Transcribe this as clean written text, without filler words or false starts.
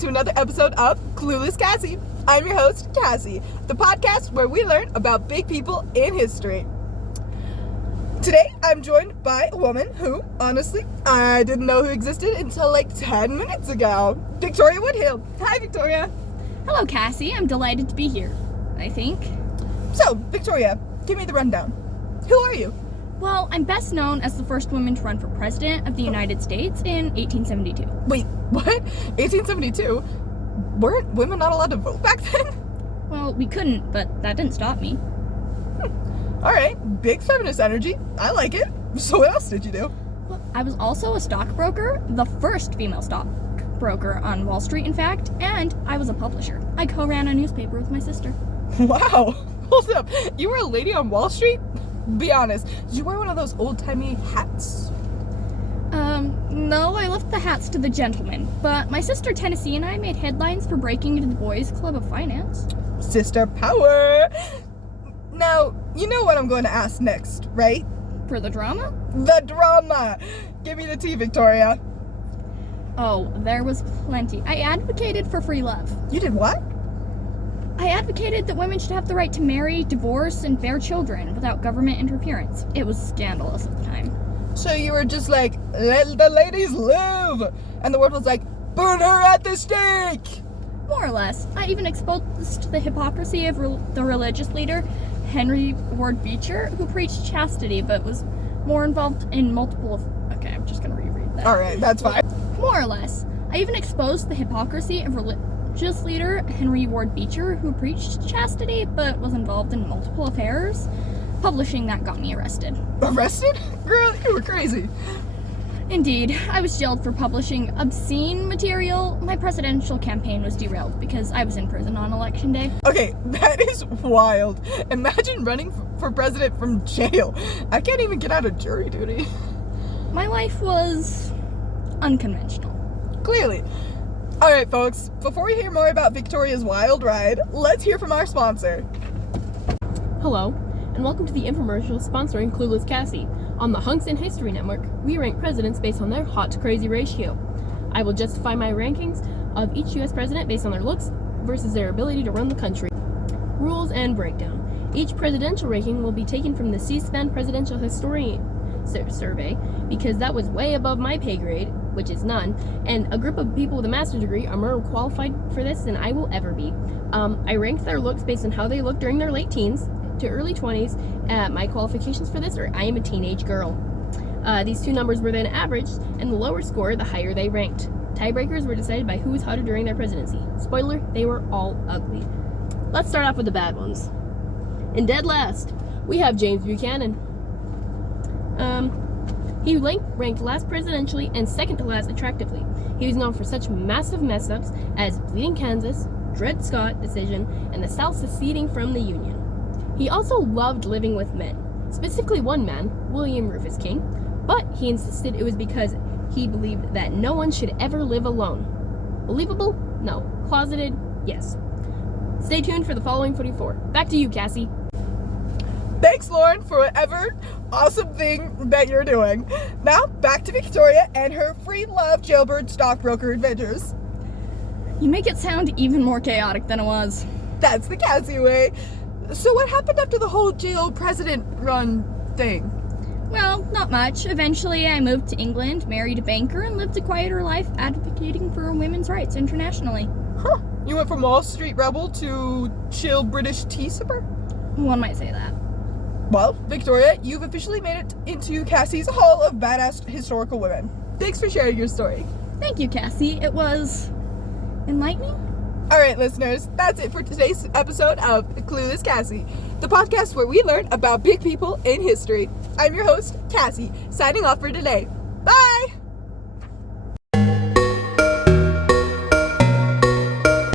to another episode of Clueless Cassie. I'm your host, Cassie, the podcast where we learn about big people in history. Today, I'm joined by a woman who, honestly, I didn't know who existed until like 10 minutes ago. Victoria Woodhill. Hi, Victoria. Hello, Cassie. I'm delighted to be here, I think. So, Victoria, give me the rundown. Who are you? Well, I'm best known as the first woman to run for president of the United States in 1872. Wait, what? 1872? Weren't women not allowed to vote back then? Well, we couldn't, but that didn't stop me. Alright, big feminist energy. I like it. So what else did you do? Well, I was also a stockbroker, the first female stockbroker on Wall Street, in fact, and I was a publisher. I co-ran a newspaper with my sister. Wow. Hold up. You were a lady on Wall Street? Be honest, did you wear one of those old-timey hats? No, I left the hats to the gentlemen, but my sister Tennessee and I made headlines for breaking into the Boys Club of Finance. Sister power! Now, you know what I'm going to ask next, right? For the drama? The drama! Give me the tea, Victoria. Oh, there was plenty. I advocated for free love. You did what? I advocated that women should have the right to marry, divorce, and bear children without government interference. It was scandalous at the time. So you were just like, let the ladies live! And the world was like, burn her at the stake! More or less. I even exposed the hypocrisy of the religious leader, Henry Ward Beecher, who preached chastity but was more involved in multiple... Okay, I'm just gonna reread that. Alright, that's fine. More or less. I even exposed the hypocrisy of religious leader Henry Ward Beecher, who preached chastity but was involved in multiple affairs. Publishing that got me arrested. Arrested? Girl, you were crazy. Indeed, I was jailed for publishing obscene material. My presidential campaign was derailed because I was in prison on election day. Okay, that is wild. Imagine running for president from jail. I can't even get out of jury duty. My life was unconventional. Clearly. Alright, folks, before we hear more about Victoria's wild ride, let's hear from our sponsor. Hello, and welcome to the infomercial sponsoring Clueless Cassie. On the Hunks in History Network, we rank presidents based on their hot to crazy ratio. I will justify my rankings of each U.S. president based on their looks versus their ability to run the country. Rules and breakdown. Each presidential ranking will be taken from the C-SPAN Presidential Historian Survey, because that was way above my pay grade, which is none, and a group of people with a master's degree are more qualified for this than I will ever be. I ranked their looks based on how they looked during their late teens to early 20s. My qualifications for this are I am a teenage girl. These two numbers were then averaged, and the lower score, the higher they ranked. Tiebreakers were decided by who was hotter during their presidency. Spoiler, they were all ugly. Let's start off with the bad ones. In dead last, we have James Buchanan. He ranked last presidentially and second to last attractively. He was known for such massive mess-ups as Bleeding Kansas, Dred Scott decision, and the South seceding from the Union. He also loved living with men, specifically one man, William Rufus King, but he insisted it was because he believed that no one should ever live alone. Believable? No. Closeted? Yes. Stay tuned for the following 44. Back to you, Cassie. Thanks, Lauren, for whatever awesome thing that you're doing. Now, back to Victoria and her free love jailbird stockbroker adventures. You make it sound even more chaotic than it was. That's the Cassie way. So what happened after the whole jail president run thing? Well, not much. Eventually, I moved to England, married a banker, and lived a quieter life advocating for women's rights internationally. Huh. You went from Wall Street rebel to chill British tea sipper? One might say that. Well, Victoria, you've officially made it into Cassie's Hall of Badass Historical Women. Thanks for sharing your story. Thank you, Cassie. It was enlightening. Alright, listeners, that's it for today's episode of Clueless Cassie, the podcast where we learn about big people in history. I'm your host, Cassie, signing off for today.